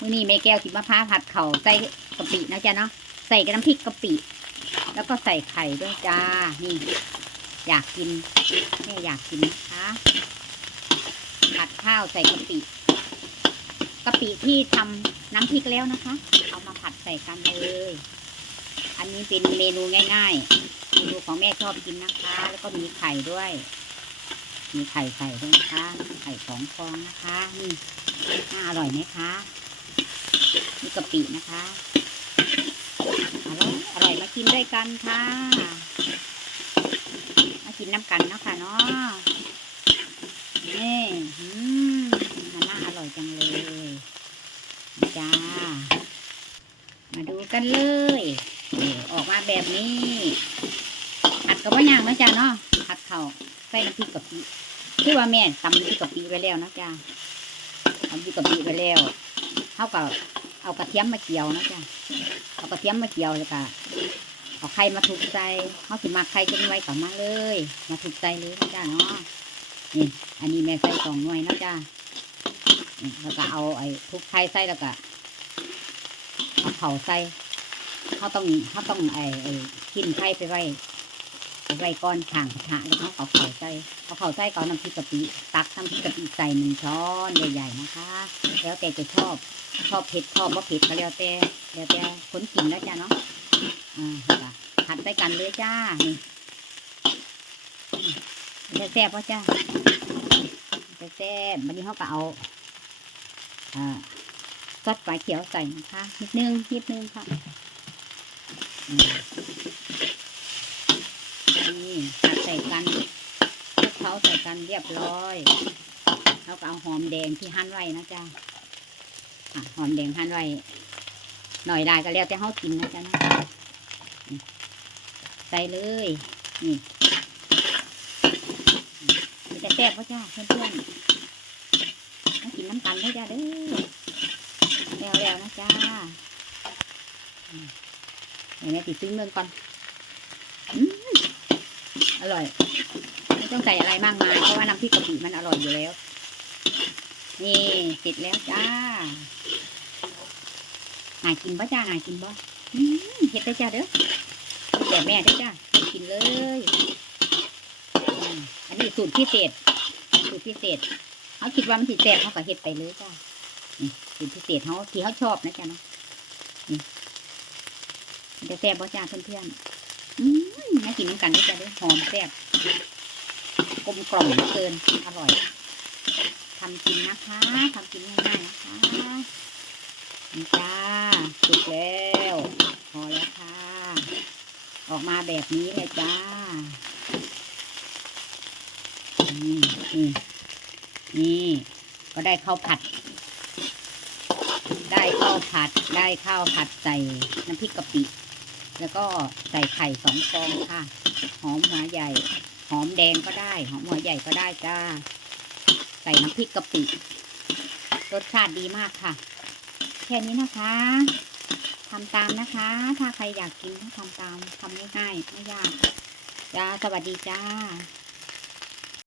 มื้อนี้แม่แก้วสิมาพร้าวผัดเข่าใส่กะปินะจ๊ะเนาะใส่กับน้ำพริกกะปิ แล้วก็ใส่ไข่ด้วยจ้า นี่ อยากกินแม่อยากกินนะคะผัดข้าวใส่กะปิกะปิที่ทำน้ำพริกแล้วนะคะ เอามาผัดใส่กันเลย อันนี้เป็นเมนูง่ายๆ เมนูของแม่ชอบกินนะคะ แล้วก็มีไข่ด้วย มีไข่ใส่ด้วยนะคะ ไข่สองฟองนะคะ นี่น่าอร่อยไหมคะ นี่กะปินะคะอร่อยอร่อยมากินด้วยกันค่ะ มากินน้ำกันนะค่ะเนาะนี่อืมมันน่าอร่อยจังเลยจ้า มาดูกันเลยนี่ออกมาแบบนี้ผัดกับว่าย่างนะจ้าเนาะผัดเข่าใส่น้ำพริกกะปิคือว่าแม่ตำน้ำพริกกะปิไว้แล้วนะจ้าตำน้ำพริกกะปิไว้แล้วเท่ากับ เอากระเทียมมาเจียวนะจ้าเอากระเทียมมาเจียวแล้วก็เอาไข่มาทุบใส่เขาสิมาไข่จนไว้กับมาเลย มาทุบใส่เลยนะจ้าเนาะนี่อันนี้แม่ใส่สองหน่วยนะจ้านี่แล้วก็เอาไอ้ทุบไข่ใส่แล้วก็เอาเข่าใส่เขาต้องเขาต้องไอ้ไอ้กินไข่ไปไว้ ไปไว้ก้อนข่างกระทะแล้วเขาเอาเข่าใส่เอาเข่าใส่ก่อนน้ำพริกกะปิตักน้ำพริกกะปิใส่หนึ่งช้อนใหญ่ๆนะคะ แล้วแต่จะชอบชอบเผ็ดชอบว่าเผ็ดก็แล้วแต่แล้วแต่คนกินแล้วจ้าเนาะอ่าแล้วก็ผัดใส่กันเลยจ้านี่แซ่บป่ะจ้าจะแซ่บวันนี้เขาก็เอาอ่าซอสปลาเขียวใส่นะคะนิดนึงนิดนึงค่ะอืม นี่ผัดใส่กันคลุกเคล้าใส่กันเรี ยบร้อยแล้วก็เอาหอมแดงที่หั่นไว้นะจ๊ะหอมแดงหั่นไว้หน่อยได้ก็แล้วแต่เฮากินนะจ๊ะนะใส่เลยนี่มันจะแซ่บพ่จ้าเพื่อนๆมากินน้ำกันด้วยจ้าเด้อแล้วแล้วนะจ้าเดี๋ยวแม่ติดซึ้งเมืองก่อนอร่อย ไม่ต้องใส่อะไรมากมาย เพราะว่าน้ำพริกกะปิมันอร่อยอยู่แล้ว นี่เสร็จแล้วจ้าหากินบ่จ้าหากินบ่เฮ็ดได้จ้าเด้อแต่แม่ได้จ้ากินเลย อันนี้สูตรพิเศษ สูตรพิเศษเขาคิดว่ามันสิแซ่บเขาก็เฮ็ดไปเลยจ้านี่สูตรพิเศษเขาที่เขาชอบนะจ้าเนาะนี่จะแซ่บบ่จ้าเพื่อนๆอืมน่ากินน้ำกันด้วยจ้ะด้วยหอมแซ่บ กลมกล่อมเหลือเกินอร่อยทำกินนะคะทำกินง่ายๆนะคะนี่จ้าสุกแล้วพอแล้วค่ะ ออกมาแบบนี้เลยจ้านี่นี่นี่ก็ได้ข้าวผัด ได้ข้าวผัดได้ข้าวผัดใส่น้ำพริกกะปิ แล้วก็ใส่ไข่สองฟองค่ะ หอมหัวใหญ่ หอมแดงก็ได้ หอมหัวใหญ่ก็ได้จ้า ใส่น้ำพริกกะปิ รสชาติดีมากค่ะ แค่นี้นะคะทำตามนะคะ ถ้าใครอยากกินก็ทำตามทำง่ายๆไม่ยาก จ้า สวัสดีจ้า